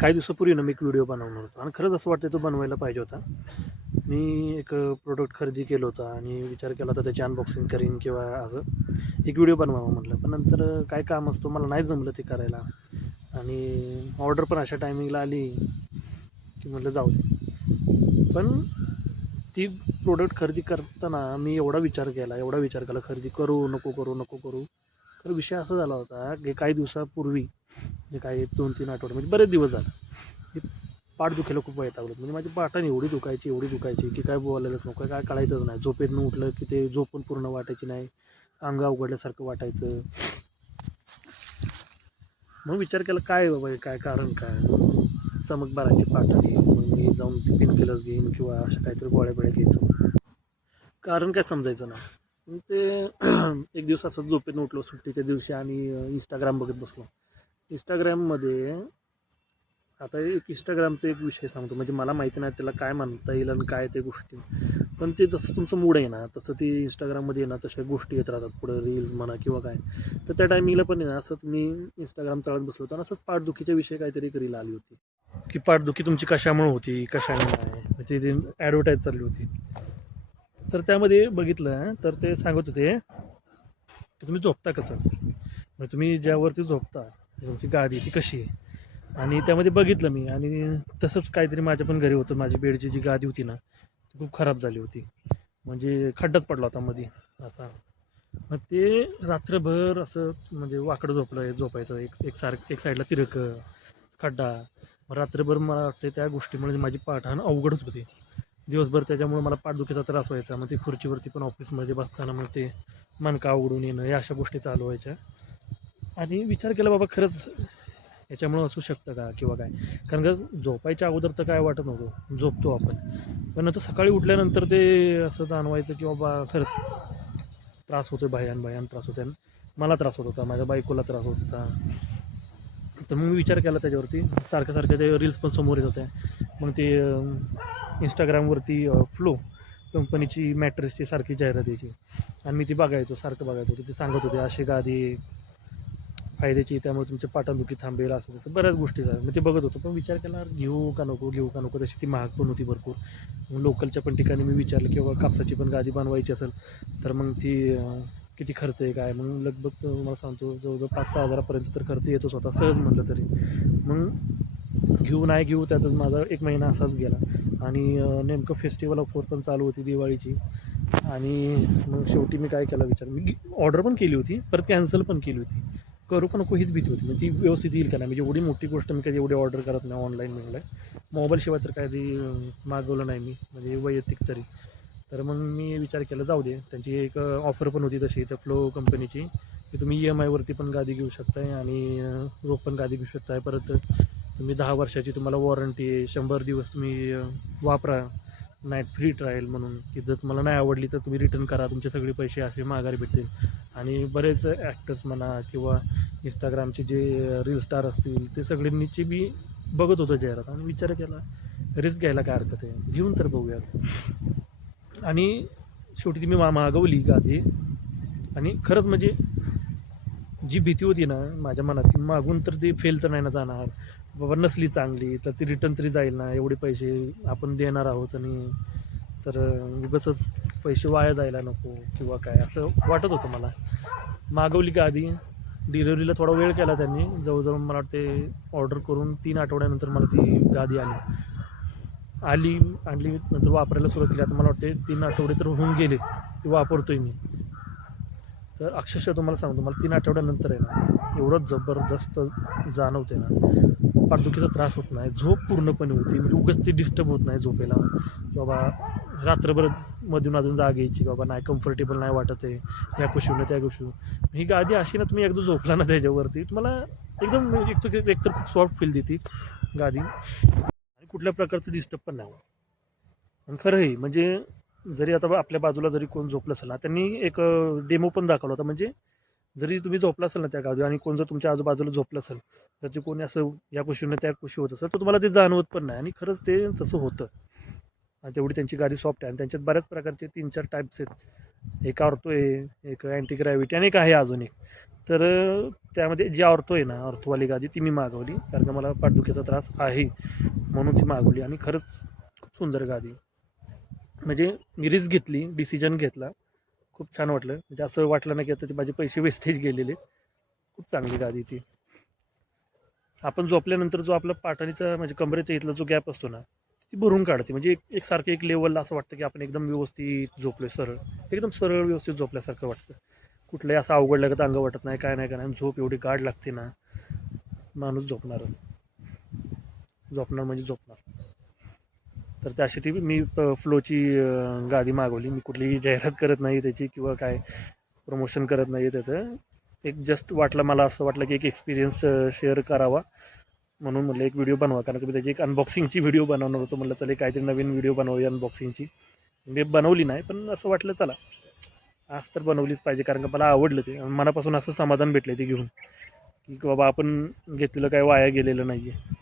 काही दिवसापूर्वी ना मी एक व्हिडिओ बनवणार होतो आणि खरंच असं वाटतं तो बनवायला पाहिजे होता. मी एक प्रोडक्ट खरेदी केलं होतं आणि विचार केला होता त्याची अनबॉक्सिंग करीन किंवा असं एक व्हिडिओ बनवावा म्हटलं. पण नंतर काय काम असतं मला नाही जमलं ते करायला आणि ऑर्डर पण अशा टायमिंगला आली की म्हटलं जाऊ दे. पण ती प्रोडक्ट खरेदी करताना मी एवढा विचार केला खरेदी करू, नको करू, नको करू. तर विषय असा झाला होता की काही दिवसापूर्वी म्हणजे काही 2-3 आठवडे म्हणजे बरेच दिवस झाले. की पाठ दुखायला खूप वैतागलो. म्हणजे माझी पाठ एवढी दुखायची की काय बोलायलाच नको. काय कळायचंच नाही. झोपेतनं उठलं की ते झोप पण पूर्ण वाटायची नाही. अंग अवघडल्यासारखं वाटायचं. मग विचार केला काय बाबा हे काय कारण काय? चमक भरायची पाठ आली. मग मी जाऊन ते पेनकिलर्स घेईन किंवा अशा काहीतरी गोळ्या-बिळ्या घ्यायचो. कारण काय समजायचं नाही. मग ते एक दिवस असंच झोपेतनं उठलो सुट्टीच्या दिवशी आणि Instagram बघत बसलो. Instagramमध्ये आता एक Instagramचा एक विषय सांगतो. म्हणजे मला माहिती नाही त्याला काय म्हणता येईल आणि काय ते गोष्टी. पण ते जसं तुमचं मूड आहे ना, तसं ती Instagramमध्ये आहे ना, तशा गोष्टी येत राहतात. पुढं रील्स म्हणा किंवा काय. तर त्या टायमिंगला पण आहे ना, असंच मी Instagram चालत बसलो होतो आणि असंच पाठदुखीच्या विषयी काहीतरी एक रील आली होती. की पाठदुखी तुमची कशामुळे होती, कशाने नाही. म्हणजे ती ॲडव्हर्टाईज चालली होती. तर त्यामध्ये बघितलं तर ते सांगत होते, की तुम्ही झोपता कसं? म्हणजे तुम्ही ज्यावरती झोपता, तुमची गादी ती कशी आहे? आणि त्यामध्ये बघितलं मी आणि तसंच काहीतरी माझ्या पण घरी होतं. माझी बेडची जी गादी होती ना, ती खूप खराब झाली होती. म्हणजे खड्डाच पडला होता मध्ये असा. मग ते रात्रभर असं म्हणजे वाकडं झोपायचं एक साईडला तिरकं, खड्डा. मग रात्रभर मला वाटतं त्या गोष्टीमुळे माझी पाठ अवघडच होती. दिवसभर त्याच्यामुळे मला पाठदुखीचा त्रास व्हायचा. मग ते खुर्चीवरती पण ऑफिसमध्ये बसताना मग ते मणका उघडून येणं, या अशा गोष्टी चालू व्हायच्या. आणि विचार केला बाबा खरंच याच्यामुळं असू शकतं का किंवा काय? कारण का झोपायच्या अगोदर तर काय वाटत नव्हतं, झोपतो आपण. पण नंतर सकाळी उठल्यानंतर ते असं जाणवायचं की बाबा खरंच त्रास होतो, भयान भयान त्रास होतो. मला त्रास होत होता, माझ्या बायकोला त्रास होत होता. तर मग मी विचार केला त्याच्यावरती. सारखं ते रील्स पण समोर येत होत्या. मग ते Instagramवरती फ्लो कंपनीची मॅट्रेसची सारखी जाहिरात यायची आणि मी ती सारखं बघायचो. ते सांगत होते अशी गादी फायद्याची, त्यामुळे तुमच्या पाठदुखी थांबेल, असं तसं बऱ्याच गोष्टी झाल्या. मग ते बघत होतो. पण विचार केला घेऊ का नको? तशी ती महाग पण होती भरपूर. मग लोकलच्या पण ठिकाणी मी विचारलं की बाबा कापसाची पण गादी बनवायची असेल तर मग ती किती खर्च आहे काय? मग लगभग तुम्हाला सांगतो जवळजवळ 5-6 हजारापर्यंत तर खर्च येतोच होता सहज म्हटलं तरी. मग नाही घेऊ त्यातच माझा 1 महिना असाच गेला आणि नेमकं फेस्टिवल ऑफर पण चालू होती दिवाळीची आणि मग शेवटी मी काय केला विचार, मी ऑर्डर पण केली होती, परत कॅन्सल पण केली होती. करू का नको हीच भीती होती. मग ती व्यवस्थित येईल का नाही? म्हणजे एवढी मोठी गोष्ट मी कधी एवढी ऑर्डर करत नाही ऑनलाईन. मोबाईलशिवाय तर कधी मागवलं नाही मी, म्हणजे वैयक्तिक तरी. तर मग मी विचार केला जाऊ दे. त्यांची एक ऑफर पण होती तशी त्या फ्लो कंपनीची, की तुम्ही EMIवरती पण गादी घेऊ शकताय आणि रोख पण गादी घेऊ शकताय. परत तुम्ही 10 वर्षाची तुम्हाला वॉरंटी आहे. 100 दिवस तुम्ही वापरा. नाईट फ्री ट्रायल म्हणून, की जर तुम्हाला नाही आवडली तर तुम्ही रिटर्न करा. तुमचे सगळे पैसे असे माघारी भेटतील. आणि बरेच ॲक्टर्स म्हणा किंवा Instagramचे जे रील स्टार असतील ते सगळ्यांनीची मी बघत होतो जाहिरात आणि विचार केला रिस्क घ्यायला काय हरकत आहे, घेऊन तर बघूयात. आणि शेवटी ती मी मागवली गादी आणि खरंच म्हणजे जी भीती होती ना माझ्या मनात, की मागून तर ती फेल तर नाही ना जाणार, बाबा नसली चांगली तर ती रिटर्न तरी जाईल ना, एवढे पैसे आपण देणार आहोत आणि तर उगाचच पैसे वाया जायला नको किंवा काय असं वाटत होतं मला. मागवली गादी, डिलिव्हरीला थोडा वेळ केला त्यांनी. जवळजवळ मला वाटते ऑर्डर करून 3 आठवड्यानंतर मला ती गादी आली. आणली नंतर वापरायला सुरुवात केली. आता मला वाटते 3 आठवडे तर होऊन गेले. ती वापरतोय मी. तर अक्षरशः तुम्हाला सांगतो मला 3 आठवड्यानंतर आहे ना, एवढं जबरदस्त जाणवते ना, पाठदुखीचा त्रास होत नाही. झोप पूर्णपणे होती. म्हणजे उगाच ती डिस्टर्ब होत नाही झोपेला, की बाबा रात्रभर मधून अधून जाग यायची, बाबा नाही कम्फर्टेबल नाही वाटत आहे, ह्या कुशीवनं त्या कुशीवून. ही गादी अशी ना तुम्ही एकदा झोपला ना त्याच्यावरती तुम्हाला एकदम एकतर खूप सॉफ्ट फील देते गादी आणि कुठल्या प्रकारचं डिस्टर्ब पण नाही होत. आणि खरं आहे म्हणजे जरी आता आपल्या बाजूला जरी कोण झोपलं असेल ना, त्यांनी एक डेमो पण दाखवला होता. म्हणजे जरी तुम्ही झोपला असाल ना त्या गादीवर आणि कोण जर तुमच्या आजूबाजूला झोपलं असेल, तर ते कोणी असं या कुशीवरनं त्या कुशी होत असेल, तर तुम्हाला ते जाणवत पण नाही आणि खरंच ते तसं होतं. आणि तेवढी त्यांची गादी सॉफ्ट आहे आणि त्यांच्यात बऱ्याच प्रकारचे 3-4 टाईप्स आहेत. एक ऑर्थो आहे, एक अँटी ग्रॅव्हिटी आणि एक आहे अजून एक. तर त्यामध्ये जी ऑर्थो आहे ना, ऑर्थोवाली गादी ती मी मागवली, कारण का मला पाठदुखीचा त्रास आहे म्हणून ती मागवली. आणि खरंच खूप सुंदर गादी. म्हणजे मी रिस्क घेतली, डिसिजन घेतला, खूप छान वाटलं. म्हणजे असं वाटलं नाही की आता ते माझे पैसे वेस्टेज गेलेले. खूप चांगली गादी ती. आपण झोपल्यानंतर जो आपला पाठणीचा म्हणजे कमरेच्या इथला जो गॅप असतो ना, ती भरून काढते. म्हणजे एकसारखं एक लेवलला असं वाटतं की आपण एकदम व्यवस्थित झोपलोय, सरळ एकदम सरळ व्यवस्थित झोपल्यासारखं वाटतं. कुठलंही असं अवघडलं का अंग वाटत नाही, काय नाही, काय नाही. झोप एवढी गाढ लागते ना, माणूस झोपणारच. झोपणार म्हणजे झोपणार. तर त्याशी ती मी फ्लोची गादी मागवली. मी कुठलीही जाहिरात करत नाही त्याची किंवा काय प्रमोशन करत नाही त्याचं. एक जस्ट वाटलं, मला असं वाटलं की एक एक्सपिरियन्स शेअर करावा म्हणून म्हटलं एक व्हिडिओ बनवा. कारण की त्याची एक अनबॉक्सिंगची व्हिडिओ बनवणार होतो. म्हटलं चला काहीतरी नवीन व्हिडिओ बनवूया अनबॉक्सिंगची. मी बनवली नाही, पण असं वाटलं चला आज तर बनवलीच पाहिजे, कारण का मला आवडलं ते. मनापासून असं समाधान भेटलं ते घेऊन की बाबा आपण घेतलेलं काय वाया गेलेलं नाही आहे.